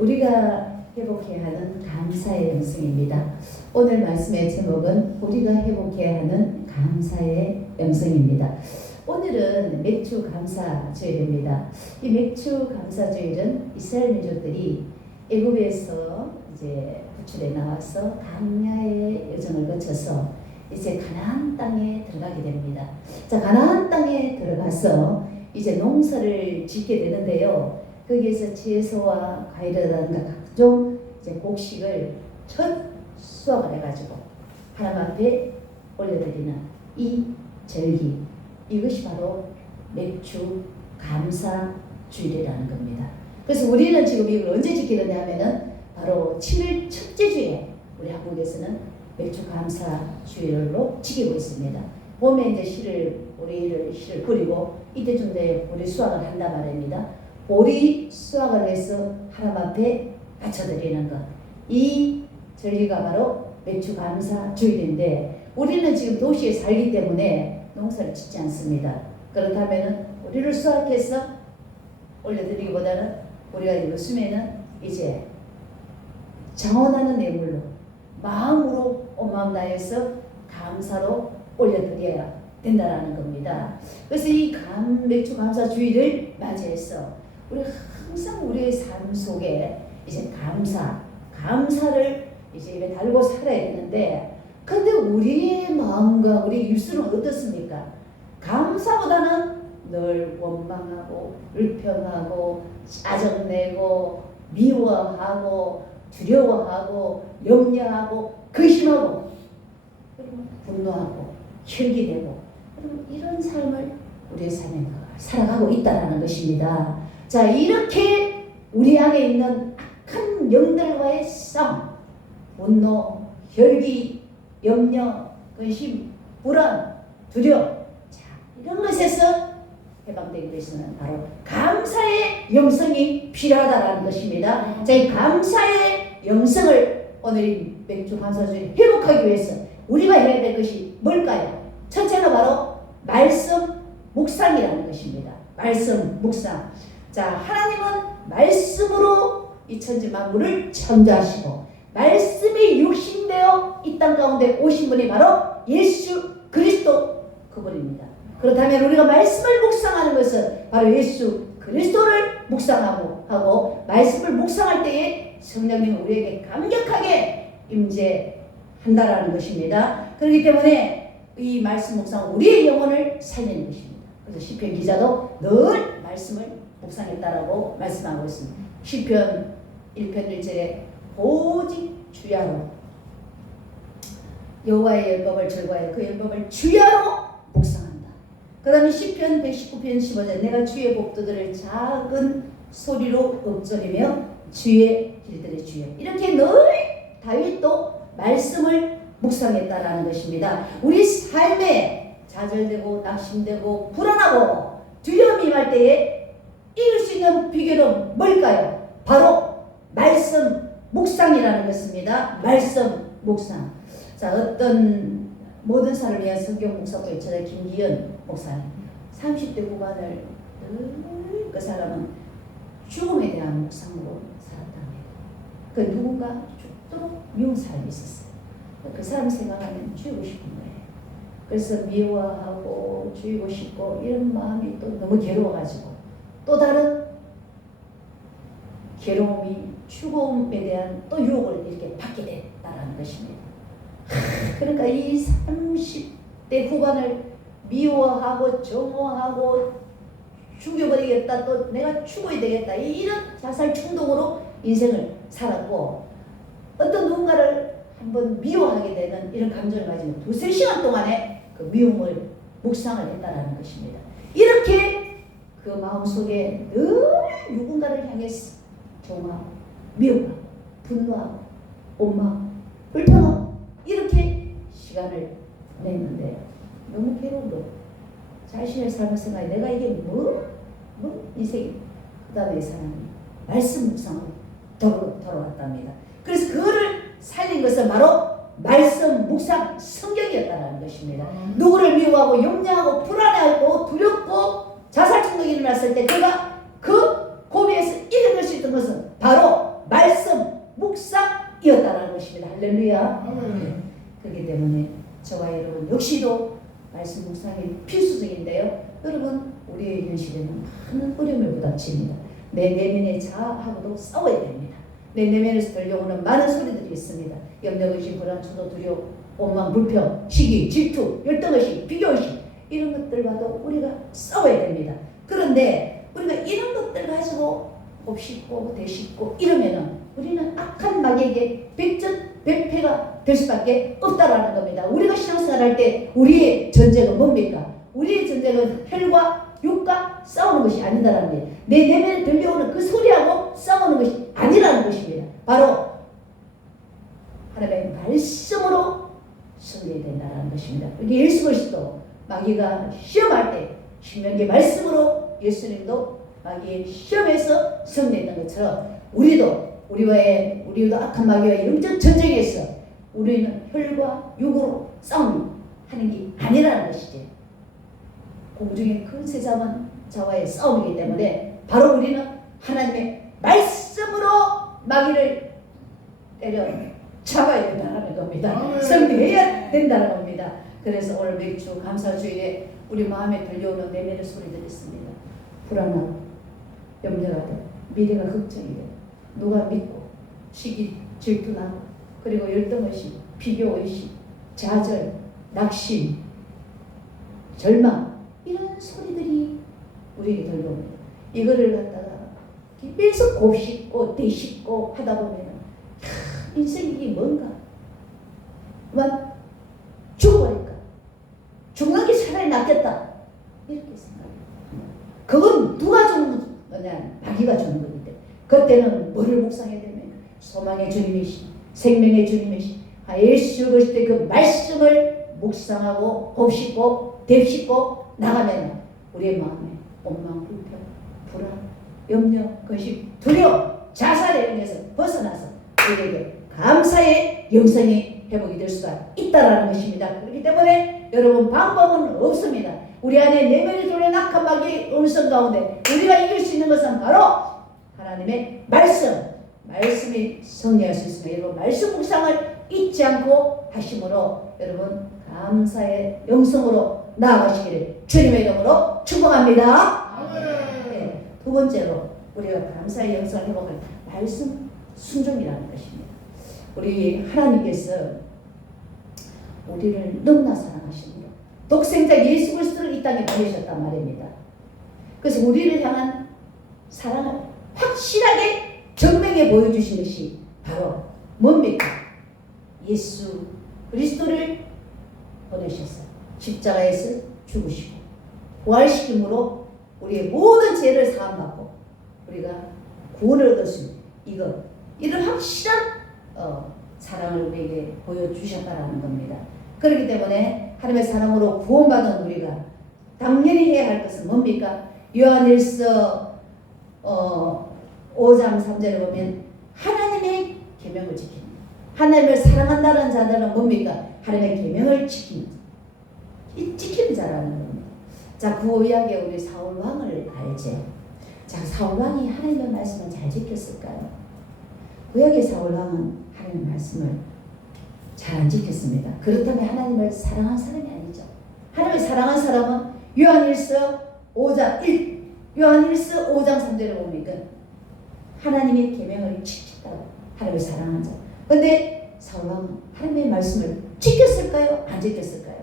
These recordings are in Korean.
우리가 회복해야 하는 감사의 영성입니다. 오늘 말씀의 제목은 우리가 회복해야 하는 감사의 영성입니다. 오늘은 맥주 감사 주일입니다. 이 맥주 감사 주일은 이스라엘 민족들이 애굽에서 이제 구출해 나와서 광야의 여정을 거쳐서 이제 가나안 땅에 들어가게 됩니다. 자, 가나안 땅에 들어가서 이제 농사를 짓게 되는데요. 거기에서 채소와 과일이라든가 각종 이제 곡식을 첫 수확을 해가지고 하나님 앞에 올려드리는 이 절기, 이것이 바로 맥주 감사 주일이라는 겁니다. 그래서 우리는 지금 이걸 언제 지키느냐 하면은 바로 7일 첫째 주에 우리 한국에서는 맥주 감사 주일로 지키고 있습니다. 봄에 이제 우리를 씨를 뿌리고 이때쯤 되면 우리 수확을 한단 말입니다. 보리 수확을 해서 하나님 앞에 바쳐드리는 것, 이 절기가 바로 맥주 감사 주일인데, 우리는 지금 도시에 살기 때문에 농사를 짓지 않습니다. 그렇다면 우리를 수확해서 올려드리기보다는 우리가 요즘에는 이제 정원하는 예물로 마음으로 온 마음 다해서 감사로 올려드려야 된다라는 겁니다. 그래서 이 맥주 감사 주일을 맞이해서 우리 항상 우리의 삶 속에 이제 감사를 이제 입에 달고 살아야 되는데, 근데 우리의 마음과 우리의 입술은 어떻습니까? 감사보다는 늘 원망하고 불평하고 짜증내고 미워하고 두려워하고 염려하고 근심하고 그리고 분노하고 혈기되고 이런 삶을 우리의 삶에 살아가고 있다는 것입니다. 자, 이렇게 우리 안에 있는 악한 영들과의 싸움, 분노, 혈기, 염려, 근심, 불안, 두려움, 자, 이런 것에서 해방되기 위해서는 바로 감사의 영성이 필요하다는 것입니다. 자, 이 감사의 영성을 오늘 이 맥주 감사주일 회복하기 위해서 우리가 해야 될 것이 뭘까요? 첫째는 바로 말씀 묵상이라는 것입니다. 말씀 묵상. 자, 하나님은 말씀으로 이 천지 만물을 창조하시고 말씀이 육신되어 이 땅 가운데 오신 분이 바로 예수 그리스도 그분입니다. 그렇다면 우리가 말씀을 묵상하는 것은 바로 예수 그리스도를 묵상하고 말씀을 묵상할 때에 성령님은 우리에게 감격하게 임재한다라는 것입니다. 그렇기 때문에 이 말씀 묵상은 우리의 영혼을 살리는 것입니다. 그래서 시편 기자도 늘 말씀을 묵상했다라고 말씀하고 있습니다. 시편 1편 1절에 오직 주야로 여호와의 율법을 즐거워해 그 율법을 주야로 묵상한다. 그 다음에 시편 119편 15절 내가 주의 법도들을 작은 소리로 읊조리며 주의 길들의 주여, 이렇게 늘 다윗도 말씀을 묵상했다라는 것입니다. 우리 삶에 좌절되고 낙심되고 불안하고 두려움이 임할 때에 이길 수 있는 비결은 뭘까요? 바로 말씀 묵상이라는 것입니다. 말씀 묵상. 자, 어떤 모든 사람을 위한 성경 묵상도 있잖아요. 김기현 목사님 30대 후반을 늘 그 사람은 죽음에 대한 묵상으로 살았답니다. 그 누군가 죽도록 미운 사람이 있었어요. 그 사람 생각하면 죽이고 싶은 거예요. 그래서 미워하고 죽이고 싶고 이런 마음이 또 너무 괴로워가지고 또 다른 괴로움이 죽음에 대한 또 유혹을 이렇게 받게 됐다는 것입니다. 그러니까 이 30대 후반을 미워하고 정오하고 죽여버리겠다, 또 내가 죽어야 되겠다, 이런 자살 충동으로 인생을 살았고, 어떤 누군가를 한번 미워하게 되는 이런 감정을 가지면 2-3시간 동안에 그 미움을 묵상을 했다는 것입니다. 이렇게 그 마음속에 늘 누군가를 향해서 정하고 미움하고 분노하고 원망하고 불평하고 이렇게 시간을 보냈는데 너무 괴로워. 자신의 삶을 생각해 내가 이게 뭐 인생이. 그 다음에 사람이 말씀 묵상으로 돌아왔답니다. 그래서 그거를 살린 것은 바로 말씀 묵상 성경이었다는 것입니다. 누구를 미워하고 염려하고 불안해하고 두렵고 자살 충동이 일어났을 때 그가 그 고비에서 이겨낼 수 있던 것은 바로 말씀 할렐루야. 네. 그렇기 때문에 저와 여러분 역시도 말씀 묵상이 필수적인데요. 여러분 우리의 현실에는 많은 어려움을 부닥칩니다. 내 내면의 자아하고도 싸워야 됩니다. 내 내면에서 들려오는 많은 소리들이 있습니다. 염려, 의심, 불안, 초도, 두려움, 원망, 불평, 시기, 질투, 열등의식, 비교의식 이런 것들과도 우리가 싸워야 됩니다. 그런데 우리가 이런 것들 가지고 곱씹고 대씹고 이러면은 우리는 악한 마귀에게 백전백패가 될 수밖에 없다라는 겁니다. 우리가 신앙생활 할 때 우리의 전쟁은 뭡니까? 우리의 전쟁은 혈과 육과 싸우는 것이 아니다라는 거예요. 내 내면에 들려오는 그 소리하고 싸우는 것이 아니라는 것입니다. 바로 하나님의 말씀으로 승리해야 된다는 것입니다. 우리 예수 그리스도 마귀가 시험할 때 신명기 말씀으로 예수님도 마귀의 시험에서 승리했던 것처럼 우리도 악한 마귀와 영적 전쟁에서 우리는 혈과 육으로 싸움하는 게 아니라는 것이지. 공중의 큰 세자만 자와의 싸움이기 때문에 바로 우리는 하나님의 말씀으로 마귀를 때려 잡아야 된다는 겁니다. 승리해야 된다는 겁니다. 그래서 오늘 맥주 감사주일에 우리 마음에 들려오는 내면의 소리들이 있습니다. 불안하고 염려가 돼, 미래가 걱정이 돼, 누가 믿고 시기 질투나고 그리고 열등의식, 비교의식, 좌절, 낙심, 절망 이런 소리들이 우리에게 들려옵니다. 이거를 갖다가 계속 곱씹고 되씹고 하다 보면 인생이 이게 뭔가? 막 죽어버릴까? 죽는 게 차라리 낫겠다. 이렇게 생각해요. 그건 누가 죽는 거냐? 마귀가 죽는 거기 때문에. 그때는 뭐를 묵상해야 되면 소망의 주님이시, 생명의 주님이시, 예수 그리스도의 그 말씀을 묵상하고 곱씹고 되씹고 나가면 우리의 마음에 원망, 불평, 불안, 염려, 근심, 두려움, 자살에 의해서 벗어나서 우리에게 감사의 영성이 회복이 될 수가 있다라는 것입니다. 그렇기 때문에 여러분 방법은 없습니다. 우리 안에 내면에 들어온 악한 마귀의 음성 가운데 우리가 이길 수 있는 것은 바로 하나님의 말씀이 승리할 수 있습니다. 여러분 말씀 묵상을 잊지 않고 하심으로 여러분 감사의 영성으로 나아가시기를 주님의 이름으로 축복합니다. 네, 두 번째로 우리가 감사의 영성을 회복할 말씀 순종이라는 것입니다. 우리 하나님께서 우리를 너무나 사랑하십니다. 독생자 예수 그리스도를 이 땅에 보내셨단 말입니다. 그래서 우리를 향한 사랑을 확실하게 증명해 보여주신 것이 바로 뭡니까? 예수 그리스도를 보내셨어요. 십자가에서 죽으시고 부활시킴으로 우리의 모든 죄를 사함받고 우리가 구원을 얻을 수 있는 이런 확실한 사랑을 우리에게 보여주셨다라는 겁니다. 그렇기 때문에 하나님의 사랑으로 구원받은 우리가 당연히 해야 할 것은 뭡니까? 요한일서 5장 3절에 보면 하나님의 계명을 지킵니다. 하나님을 사랑한다는 자들은 뭡니까? 하나님의 계명을 지키는 자라는 겁니다. 자, 그 이야기에 우리 사울 왕을 알죠. 자, 사울 왕이 하나님의 말씀을 잘 지켰을까요? 구약의 사울 왕은 하나님의 말씀을 잘 안 지켰습니다. 그렇다면 하나님을 사랑한 사람이 아니죠. 하나님을 사랑한 사람은 요한일서 5장 3절에 보니까 하나님의 계명을 지켰다고 하나님을 사랑한 자. 그런데 사울 왕은 하나님의 말씀을 지켰을까요? 안 지켰을까요?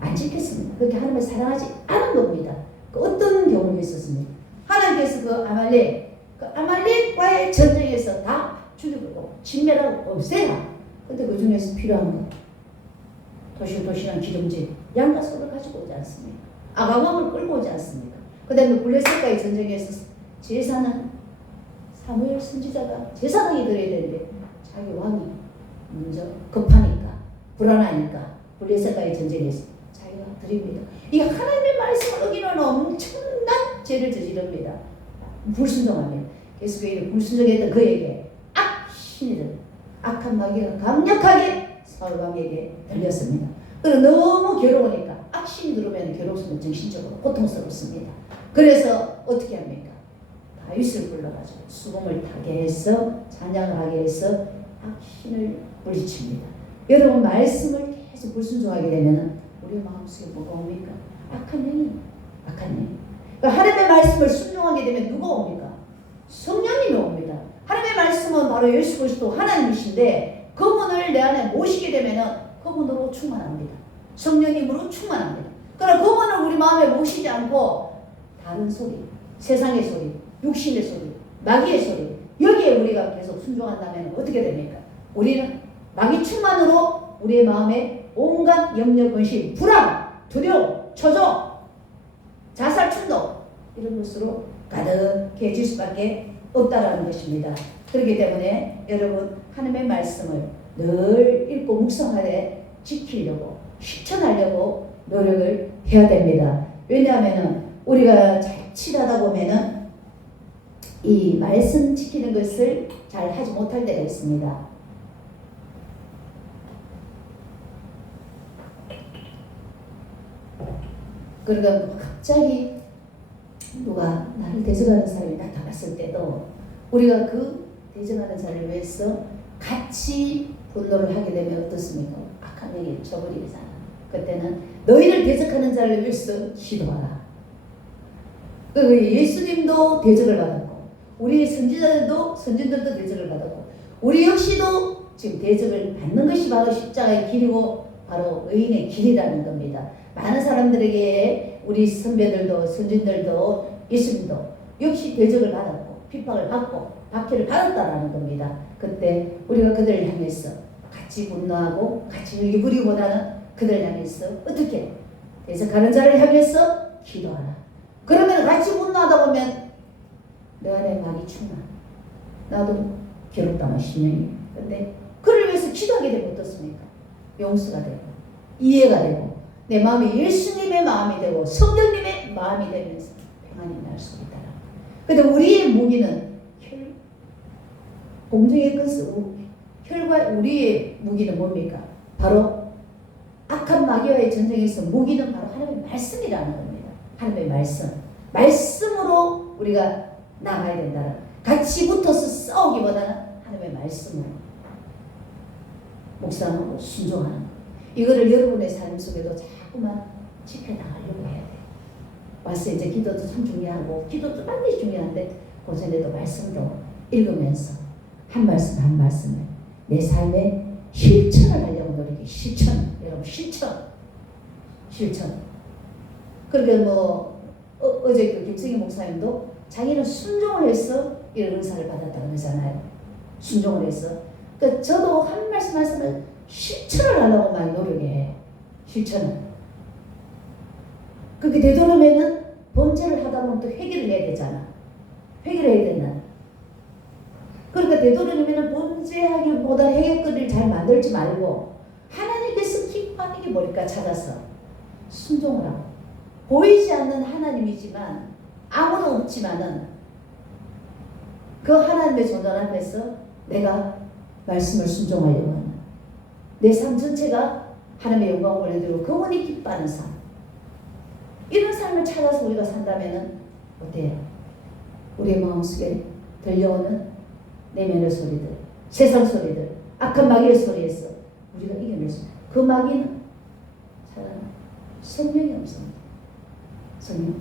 안 지켰습니다. 그렇게 하나님을 사랑하지 않은 겁니다. 그 어떤 경우가 있었습니까? 하나님께서 그 아말렉과의 전쟁에서 다 죽이고 진멸하고 없애라. 근데 그 중에서 필요한 거 도시랑 기름진 양과 소를 가지고 오지 않습니까? 아가왕을 끌고 오지 않습니까? 그 다음에 블레셋과의 전쟁에서 제사는 사무엘 선지자가 제사장이 드려야 되는데 자기 왕이 먼저 급하니까 불안하니까 블레셋과의 전쟁에서 자기가 드립니다. 이 하나님의 말씀을 어기는 엄청난 죄를 저지릅니다. 불순종하면 그래서 그 불순종했던 그에게 악한 마귀가 강력하게 사울 왕에게 들렸습니다. 그리고 너무 괴로우니까 악신이 들어오면 괴롭습니다. 정신적으로 고통스럽습니다. 그래서 어떻게 합니까? 다윗을 불러가지고 수금을 타게 해서 찬양을 하게 해서 악신을 물리칩니다. 여러분 말씀을 계속 불순종하게 되면 우리 마음속에 뭐가 옵니까? 악한 영이, 악한 영. 그러니까 하나님의 말씀을 순종하게 되면 누가 옵니까? 성령님이 옵니다. 하나님의 말씀은 바로 예수 그리스도 하나님이신데 그 분을 내 안에 모시게 되면은 그 분으로 충만합니다. 성령님으로 충만합니다. 그러나 그 분을 우리 마음에 모시지 않고 다른 소리, 세상의 소리, 육신의 소리, 마귀의 소리 여기에 우리가 계속 순종한다면 어떻게 됩니까? 우리는 마귀 충만으로 우리의 마음에 온갖 염려, 근심, 불안, 두려움, 초조, 자살 충동 이런 것으로 가득해질 수밖에 없다라는 것입니다. 그렇기 때문에 여러분 하나님의 말씀을 늘 읽고 묵상하되 지키려고 실천하려고 노력을 해야 됩니다. 왜냐하면 우리가 자칫하다 보면은 이 말씀 지키는 것을 잘 하지 못할 때가 있습니다. 그러니까 갑자기 누가 나를 대적하는 사람이 나타났을 때도 우리가 그 대적하는 자를 위해서 같이 분노를 하게 되면 어떻습니까? 악한 영이 쳐버리잖아. 그때는 너희를 대적하는 자를 위해서 기도하라. 예수님도 대적을 받았고 우리 선진들도 대적을 받았고 우리 역시도 지금 대적을 받는 것이 바로 십자가의 길이고 바로 의인의 길이라는 겁니다. 많은 사람들에게 우리 선배들도 선진들도 예수님도 역시 대적을 받았고 핍박을 받고 박해를 받았다라는 겁니다. 그때 우리가 그들을 향해서 같이 분노하고 같이 일기 부리기보다는 그들을 향해서 어떻게 대적하는 자를 향해서 기도하라. 그러면 같이 분노하다 보면 내 안에 마귀 충만. 나도 괴롭다만 심령이. 근데 그를 위해서 기도하게 되면 어떻습니까? 용서가 되고 이해가 되고 내 마음이 예수님의 마음이 되고 성령님의 마음이 되면서 평안이 날 수 있다. 근데 우리의 무기는 공중의 혈과 우리의 무기는 뭡니까? 바로 악한 마귀와의 전쟁에서 무기는 바로 하나님의 말씀이라는 겁니다. 하나님의 말씀으로 우리가 나가야 된다. 같이 붙어서 싸우기보다는 하나님의 말씀으로 묵상하고 순종하는 것. 이거를 여러분의 삶 속에도 자꾸만 지켜나가려고 해야 돼요. 와서 이제 기도도 참 중요하고 기도도 반드시 중요한데 그 전에도 말씀도 읽으면서 한 말씀 한 말씀을 내 삶에 실천을 하려고 노력해. 실천. 여러분 실천. 그러니까 어제 그 김승희 목사님도 자기는 순종을 해서 이런 은사를 받았다고 그러잖아요. 순종을 해서. 그러니까 저도 한 말씀을 실천을 하려고 많이 노력해. 실천을. 그렇게 되도록이면 범죄를 하다 보면 또 회개를 해야 되잖아. 회개를 해야 된다. 그러니까 되도록이면 범죄하기보다 해결거리를 잘 만들지 말고 하나님께서 기뻐하는 게 뭘까 찾아서 순종을 하고 보이지 않는 하나님이지만 아무도 없지만은 그 하나님의 존재 앞에서 내가 말씀을 순종하려고 하는 내 삶 전체가 하나님의 영광을 올려드리고 그분이 기뻐하는 삶 이런 삶을 찾아서 우리가 산다면은 어때요? 우리의 마음속에 들려오는 내면의 소리들, 세상 소리들, 악한 마귀의 소리에서 우리가 이겨낼 수 있는 그 마귀는 성령의 음성입니다. 성령.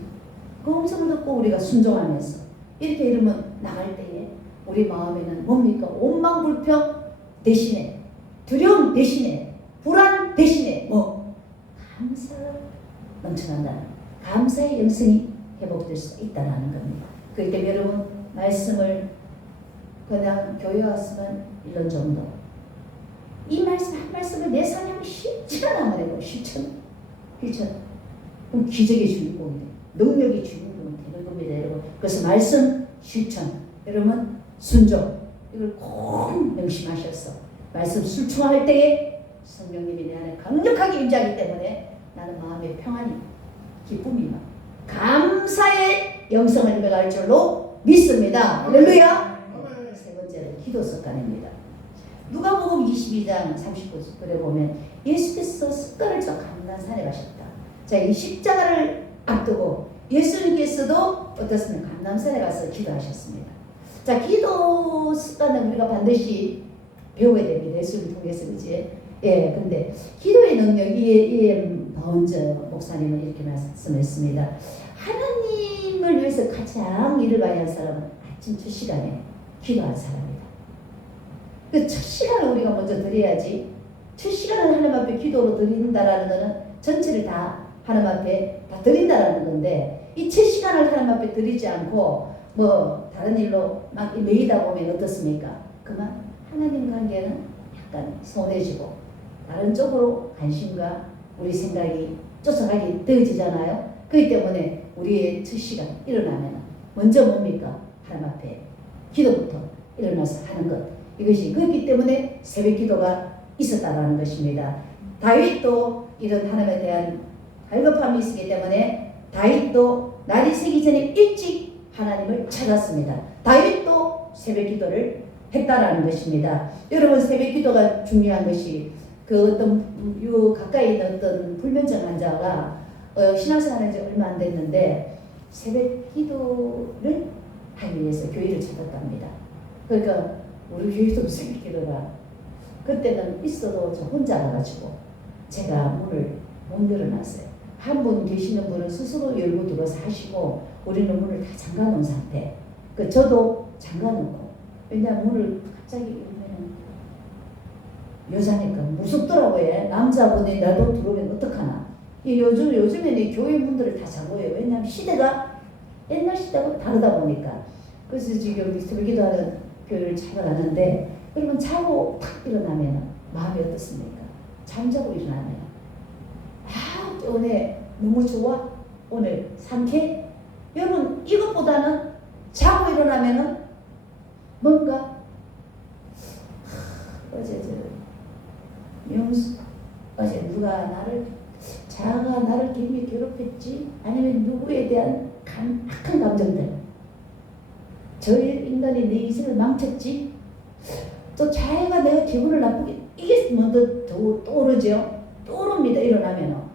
그 음성을 듣고 우리가 순종하면서 이렇게 이러면 나갈 때에 우리 마음에는 뭡니까? 원망불평 대신에 두려움 대신에 불안 대신에 감사가 넘쳐난다는 감사의 영성이 회복될 수 있다는 겁니다. 그렇기 때문에 여러분 말씀을 그냥 교회 왔으면 1년 정도 이 말씀 한 말씀을 내 삶에 한번 실천하면 되고 실천 그럼 기적의 주인공이 돼요. 능력의 주인공이 되는 겁니다. 여러분 그래서 말씀 실천 여러분 순종 이걸 꼭 명심하셔서 말씀 순종할 때에 성령님이 내 안에 강력하게 임재하기 때문에 나는 마음의 평안이 기쁨이 막 감사의 영성을 회복할 줄로 믿습니다. 할렐루야. 세 번째는 기도 습관입니다. 누가복음 22장 39절에 보면 예수께서 습관을 저 감난산에 가셨다. 자, 이 십자가를 앞두고 예수님께서도 어떻습니까? 감난산에 가서 기도하셨습니다. 자, 기도 습관은 우리가 반드시 배워야 됩니다. 예수를 통해서 그지? 예, 근데 기도의 능력 이에 바운저 목사님은 이렇게 말씀했습니다. 하나님을 위해서 가장 일을 많이 한 사람은 아침 첫 시간에 기도한 사람이다. 그 첫 시간을 우리가 먼저 드려야지. 첫 시간을 하나님 앞에 기도로 드린다라는 것은 전체를 다 하나님 앞에 다 드린다라는 건데, 이 첫 시간을 하나님 앞에 드리지 않고 뭐 다른 일로 막 매이다 보면 어떻습니까? 그만 하나님 관계는 약간 소원해지고 다른 쪽으로 관심과 우리 생각이 쫓아가게 되어지잖아요. 그렇기 때문에 우리의 첫 시간 일어나면 먼저 뭡니까? 하나님 앞에 기도부터 일어나서 하는 것. 이것이 그렇기 때문에 새벽 기도가 있었다라는 것입니다. 다윗도 이런 하나님에 대한 갈급함이 있었기 때문에 다윗도 날이 새기 전에 일찍 하나님을 찾았습니다. 다윗도 새벽 기도를 했다라는 것입니다. 여러분, 새벽 기도가 중요한 것이 그 어떤 가까이 있는 어떤 불면증 환자가 신앙생활한 지 얼마 안 됐는데 새벽 기도를 하기 위해서 교회를 찾았답니다. 그러니까 우리 교회도 새벽 기도가 그때는 있어도 저 혼자 가가지고 제가 문을 못 열어놨어요. 한 분 계시는 분은 스스로 열고 들어서 하시고 우리는 문을 다 잠가놓은 상태. 저도 잠가놓고, 왜냐하면 문을 갑자기 열면 여자니까 무섭더라고요. 남자분이 나도 들어오면 어떡하나. 요즘에는 교회 문들을 다 잠궈요. 왜냐하면 시대가 옛날 시대하고 다르다 보니까. 그래서 지금 새벽 기도하는 교회를 찾아가는데, 그러면 자고 탁 일어나면 마음이 어떻습니까? 잠자고 일어나면 오늘 너무 좋아? 오늘 상쾌? 여러분, 이것보다는 자고 일어나면은 뭔가 어제 명수 어제 누가 자아가 나를 굉장히 괴롭혔지? 아니면 누구에 대한 악한 감정들, 저 인간이 내 인생을 망쳤지? 또 자아가 내가 기분을 나쁘게, 이게 먼저 떠오르죠. 떠오릅니다. 일어나면은.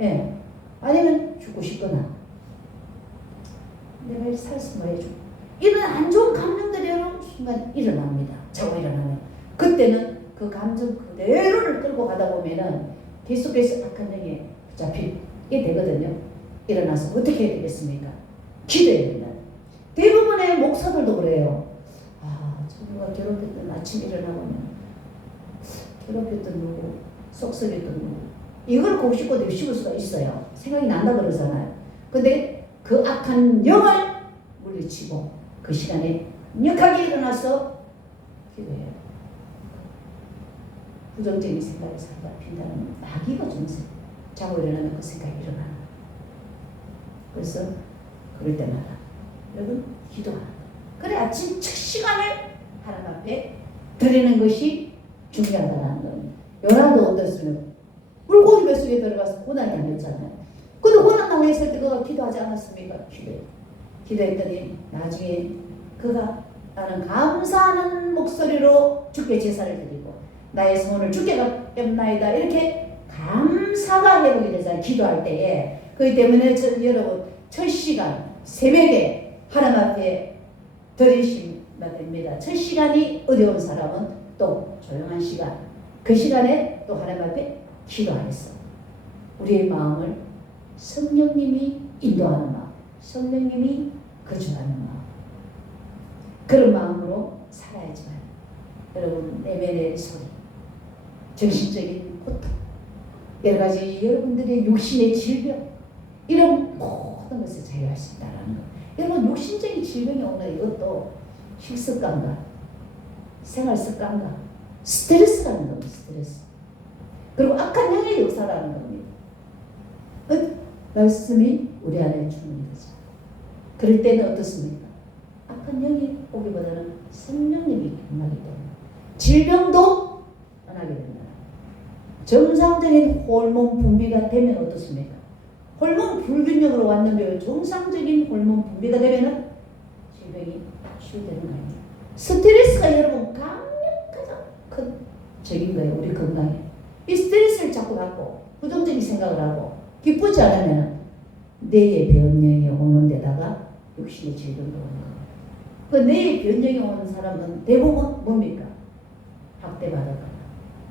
예. 아니면 죽고 싶거나 내가 이렇게 살았으면 뭐 해주고, 이런 안 좋은 감정들이 여러 순간 일어납니다. 자고 일어나면 그때는 그 감정 그대로를 끌고 가다 보면은 계속해서 악한 영에 붙잡히게 되거든요. 일어나서 어떻게 해야 되겠습니까? 기도해야 된다. 대부분의 목사들도 그래요. 누가 괴롭혔던, 아침에 일어나보면 괴롭혔던 누구, 속썩였던 누구, 이걸 곱씹고 씹을 수가 있어요. 생각이 난다 그러잖아요. 근데 그 악한 영을 물리치고 그 시간에 강력하게 일어나서 기도해요. 부정적인 생각이 사로잡힌다는 마귀가 존재. 자고 일어나면 그 생각이 일어나는. 그래서 그럴 때마다 여러분 기도하는 거예요. 그래 아침 첫 시간을 하나님 앞에 드리는 것이 중요하다는 겁니다. 요나도 어떻습니까? 물고기 뱃속에 들어가서 고난 당했잖아요. 근데 고난 당했을 때 그가 기도하지 않았습니까? 기도했더니 나중에 그가 나는 감사하는 목소리로 주께 제사를 드리고 나의 소원을 주께 갚겠나이다, 이렇게 감사가 회복이 되잖아요. 기도할 때에. 그렇기 때문에 여러분 첫 시간 새벽에 하나님 앞에 드리시면 됩니다. 첫 시간이 어려운 사람은 또 조용한 시간, 그 시간에 또 하나님 앞에 기도하겠어. 우리의 마음을 성령님이 인도하는 마음, 성령님이 거주하는 마음, 그런 마음으로 살아야지만 여러분 내면의 소리, 정신적인 고통, 여러 가지 여러분들의 육신의 질병, 이런 모든 것을 자유할 수 있다는 것. 여러분 육신적인 질병이 오는 이것도 식습관과 생활습관과 스트레스라는 겁니다. 스트레스. 그리고 악한 영의 역사라는 겁니다. 말씀이 우리 안에 주는 거죠. 그럴 때는 어떻습니까? 악한 영이 오기보다는 성령님이 임하기 때문에 질병도 떠나게 된다. 정상적인 호르몬 분비가 되면 어떻습니까? 호르몬 불균형으로 왔는데 정상적인 호르몬 분비가 되면은 질병이 치유되는 거 아니에요. 스트레스가 여러분 가장 큰 적인 거예요. 우리 건강에. 이 스트레스를 자꾸 갖고 부정적인 생각을 하고 기쁘지 않으면 뇌의 변형이 오는 데다가 육신의 질병도 오는 거예요. 그 뇌의 변형이 오는 사람은 대부분 뭡니까? 학대받았거나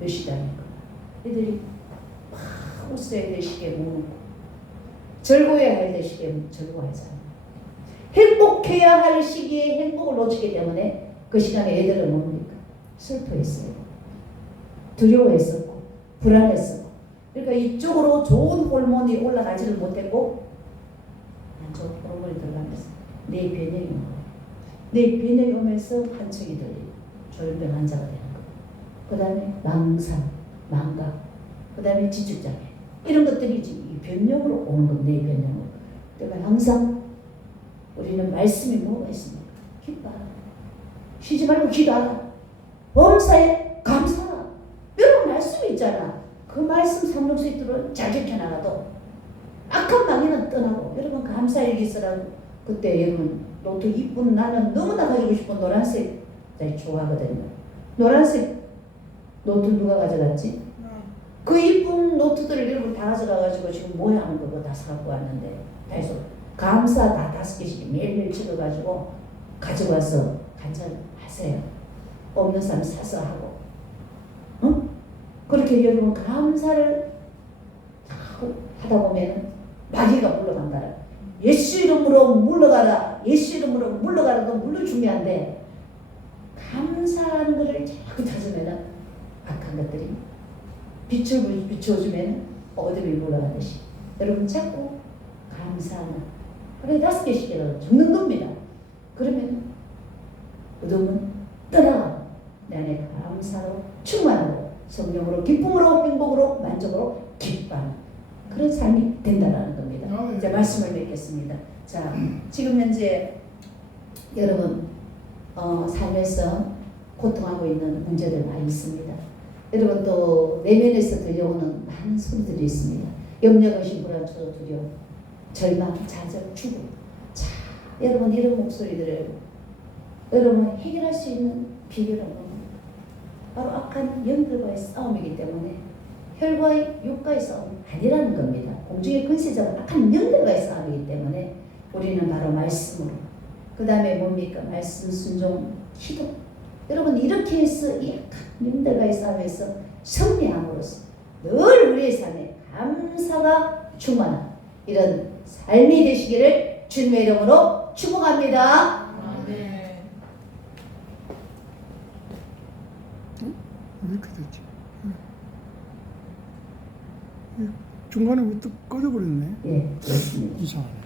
멸시당했거나 애들이 막 웃어야 될 시기에 못 웃고 즐거워야 할 시기에 즐거워하잖아요. 행복해야 할 시기에 행복을 놓치기 때문에 그 시간에 애들은 뭡니까? 슬퍼했어요. 두려워했었고 불안했었고 그러니까 이쪽으로 좋은 호르몬이 올라가지를 못했고 안 좋은 호르몬이 들어가면서 내 변형이 오는 거예요. 내 변형이 오면서 한청이 들리고 조현병 환자가 되는 거예요. 그 다음에 망상, 망각, 그 다음에 지축장애 이런 것들이 지금 이 변형으로 오는 건 내 변형으로. 그러니까 항상 우리는 말씀이 뭐가 있습니까? 기뻐. 쉬지 말고 기도하라. 범사에 감사하라. 여러분 말씀이 있잖아. 그 말씀 상록수에 들어 잘 지켜나가도 악한 마귀는 떠나고 여러분 감사일기 쓰라고. 그때 여러분 노트 이쁜 나는 너무나 가지고 싶은 노란색 좋아하거든요. 노란색 노트 누가 가져갔지? 그 이쁜 노트들을 여러분 다 가져가가지고 지금 모양하는 거 다 사갖고 왔는데 그래서 감사 다 5개씩 매일매일 찍어가지고 가져와서 간절하세요. 없는 사람 사서 하고 응? 그렇게 여러분 감사를 하다 보면 마귀가 물러간다. 예수 이름으로 물러가라. 예수 이름으로 물러가라도 물론 중요한데 감사하는 것을 자꾸 찾으면 악한 것들이 빛을 비춰주면 어둠이 물러가듯이 여러분 자꾸 감사하는 그래 5개씩이라도 적는 겁니다. 그러면 어둠은 떠나가고 내 안에 감사로 충만하고 성령으로 기쁨으로 행복으로 만족으로 기뻐하는 그런 삶이 된다는 겁니다. 이제 말씀을 맺겠습니다. 자, 지금 현재 여러분 삶에서 고통하고 있는 문제들 많이 있습니다. 여러분 또 내면에서 들려오는 많은 소리들이 있습니다. 염려, 의심, 불안, 초조, 두려움, 절망, 좌절, 죽음. 자, 여러분 이런 목소리들을 여러분 해결할 수 있는 비결은 뭡니까? 바로 악한 영들과의 싸움이기 때문에 혈과의 육과의 싸움 아니라는 겁니다. 공중의 근세자가 악한 영들과의 싸움이기 때문에 우리는 바로 말씀으로 그 다음에 뭡니까? 말씀, 순종, 기도. 여러분 이렇게 해서 이 악한 영들과의 싸움에서 승리함으로써 늘 우리의 삶에 감사가 충만한 이런 삶이 되시기를 주님의 이름으로 축복합니다. 네. 이렇게 됐지. 중간에 또 꺼져버렸네. 예, 그렇습니다. 이상하네.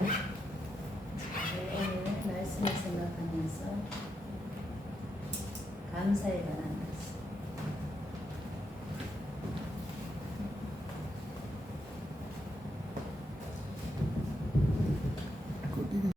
네, 말씀을 생각하면서 감사에 관한